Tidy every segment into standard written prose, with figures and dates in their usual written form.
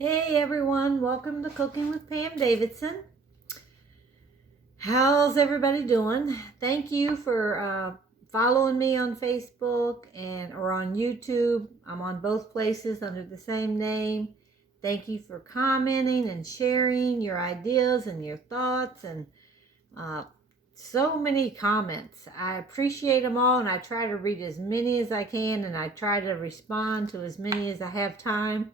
Hey everyone, welcome to Cooking with Pam Davidson. How's everybody doing? Thank you for following me on Facebook or on YouTube. I'm on both places under the same name. Thank you for commenting and sharing your ideas and your thoughts and so many comments. I appreciate them all, and I try to read as many as I can, and I try to respond to as many as I have time.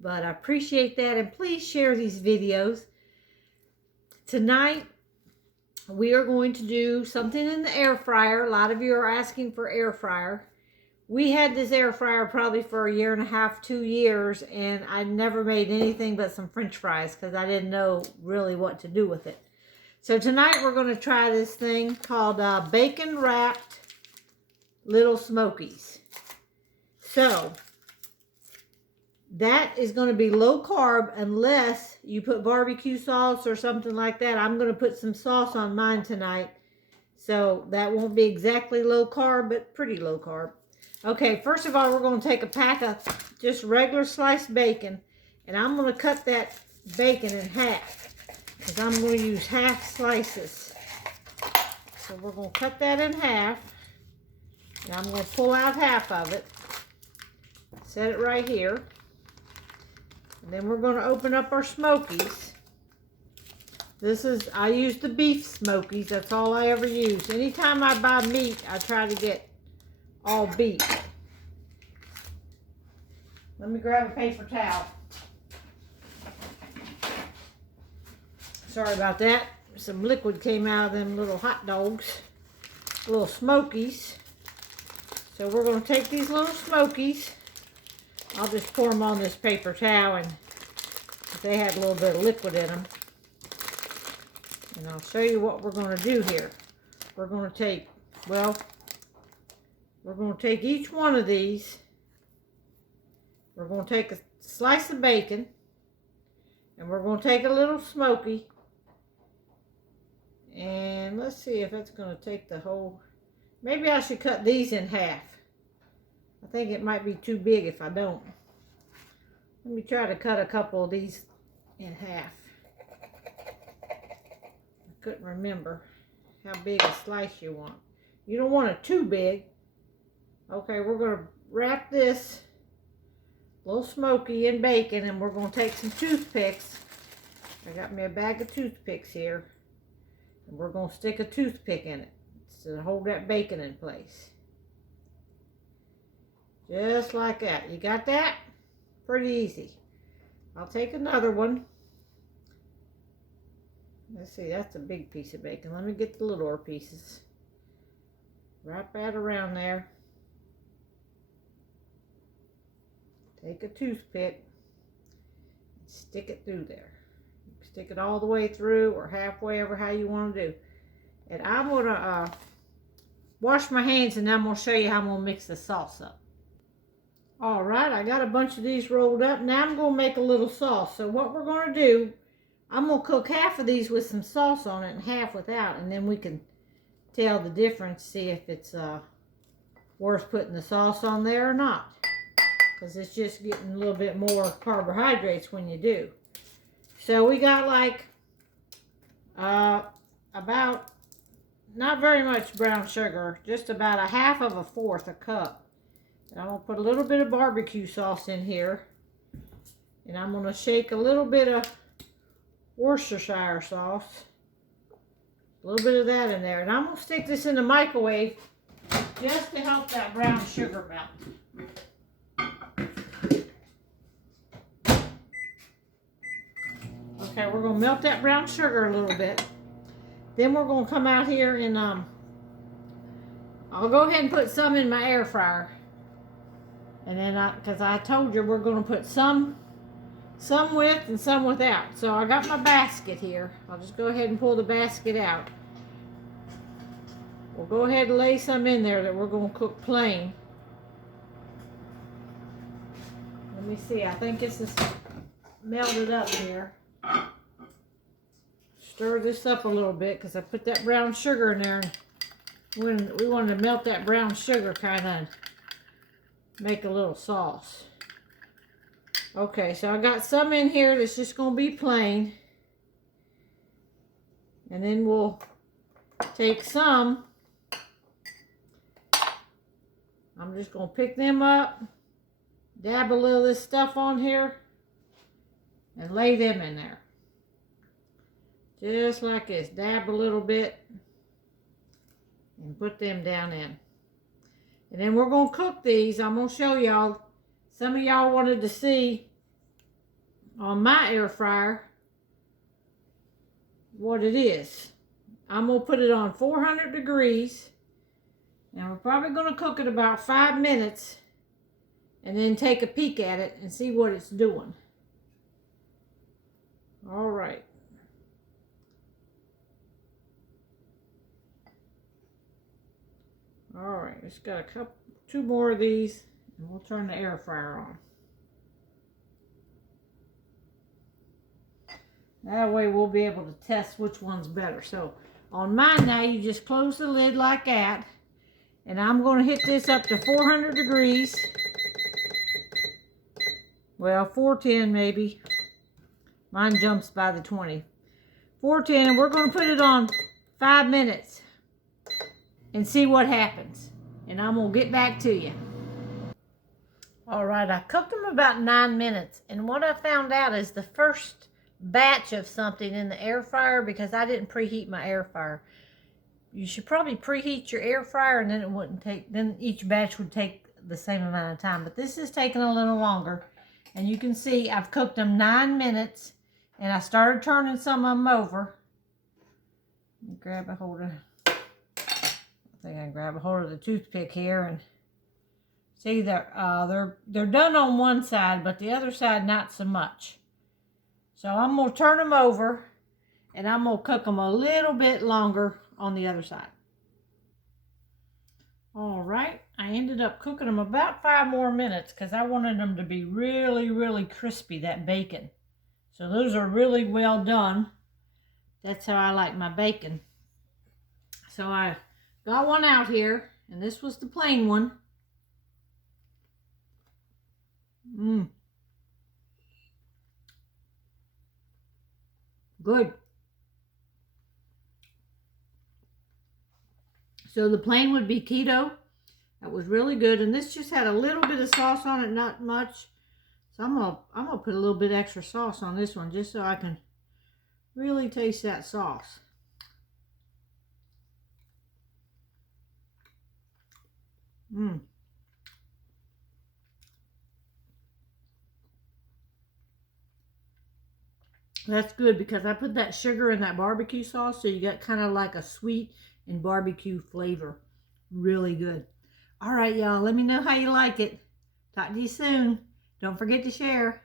But I appreciate that, and please share these videos. Tonight, we are going to do something in the air fryer. A lot of you are asking for air fryer. We had this air fryer probably for a year and a half, 2 years, and I never made anything but some French fries because I didn't know really what to do with it. So tonight, we're going to try this thing called bacon wrapped little Smokies. So that is going to be low carb unless you put barbecue sauce or something like that. I'm going to put some sauce on mine tonight. So that won't be exactly low carb, but pretty low carb. Okay, first of all, we're going to take a pack of just regular sliced bacon. And I'm going to cut that bacon in half, because I'm going to use half slices. So we're going to cut that in half. And I'm going to pull out half of it. Set it right here. And then we're going to open up our Smokies. I use the beef Smokies. That's all I ever use. Anytime I buy meat, I try to get all beef. Let me grab a paper towel. Sorry about that. Some liquid came out of them little hot dogs. Little Smokies. So we're going to take these little Smokies. I'll just pour them on this paper towel, and they had a little bit of liquid in them. And I'll show you what we're going to do here. We're going to take, each one of these. We're going to take a slice of bacon, and we're going to take a little Smoky. And let's see if it's going to take the whole. Maybe I should cut these in half. I think it might be too big if I don't. Let me try to cut a couple of these in half. I couldn't remember how big a slice you want. You don't want it too big. Okay, we're going to wrap this little Smoky in bacon, and we're going to take some toothpicks. I got me a bag of toothpicks here. And we're going to stick a toothpick in it to hold that bacon in place. Just like that. You got that? Pretty easy. I'll take another one. Let's see, that's a big piece of bacon. Let me get the littler pieces. Wrap that around there. Take a toothpick and stick it through there. Stick it all the way through or halfway, over how you want to do. And I'm going to wash my hands, and I'm going to show you how I'm going to mix the sauce up. Alright, I got a bunch of these rolled up. Now I'm going to make a little sauce. So what we're going to do, I'm going to cook half of these with some sauce on it and half without. And then we can tell the difference, see if it's worth putting the sauce on there or not. Because it's just getting a little bit more carbohydrates when you do. So we got like about, not very much brown sugar, just about a half of a fourth a cup. And I'm going to put a little bit of barbecue sauce in here. And I'm going to shake a little bit of Worcestershire sauce. A little bit of that in there. And I'm going to stick this in the microwave just to help that brown sugar melt. Okay, we're going to melt that brown sugar a little bit. Then we're going to come out here and I'll go ahead and put some in my air fryer. And then because I told you we're going to put some with and some without. So I got my basket here. I'll just go ahead and pull the basket out. We'll go ahead and lay some in there that we're going to cook plain. Let me see. I think this is melted up here. Stir this up a little bit because I put that brown sugar in there. When we wanted to melt that brown sugar, kind of make a little sauce. Okay, so I got some in here that's just going to be plain. And then we'll take some. I'm just going to pick them up, dab a little of this stuff on here, and lay them in there. Just like this. Dab a little bit and put them down in. And then we're going to cook these. I'm going to show y'all. Some of y'all wanted to see on my air fryer what it is. I'm going to put it on 400 degrees. And we're probably going to cook it about 5 minutes. And then take a peek at it and see what it's doing. All right. All right, just got two more of these, and we'll turn the air fryer on. That way we'll be able to test which one's better. So on mine now, you just close the lid like that, and I'm going to hit this up to 400 degrees. Well, 410 maybe. Mine jumps by the 20. 410, and we're going to put it on 5 minutes. And see what happens. And I'm going to get back to you. All right, I cooked them about 9 minutes. And what I found out is the first batch of something in the air fryer, because I didn't preheat my air fryer. You should probably preheat your air fryer, and then it wouldn't take, then each batch would take the same amount of time. But this is taking a little longer. And you can see I've cooked them 9 minutes. And I started turning some of them over. Let me grab a hold of... I think I can grab a hold of the toothpick here and see they're done on one side, but the other side not so much. So I'm going to turn them over and I'm going to cook them a little bit longer on the other side. All right, I ended up cooking them about 5 more minutes because I wanted them to be really, really crispy, that bacon. So those are really well done. That's how I like my bacon. So I got one out here, and this was the plain one. Good. So the plain would be keto. That was really good, and this just had a little bit of sauce on it, not much. So I'm gonna put a little bit extra sauce on this one just so I can really taste that sauce. That's good because I put that sugar in that barbecue sauce, so you got kind of like a sweet and barbecue flavor. Really good. All right, y'all, let me know how you like it. Talk to you soon. Don't forget to share.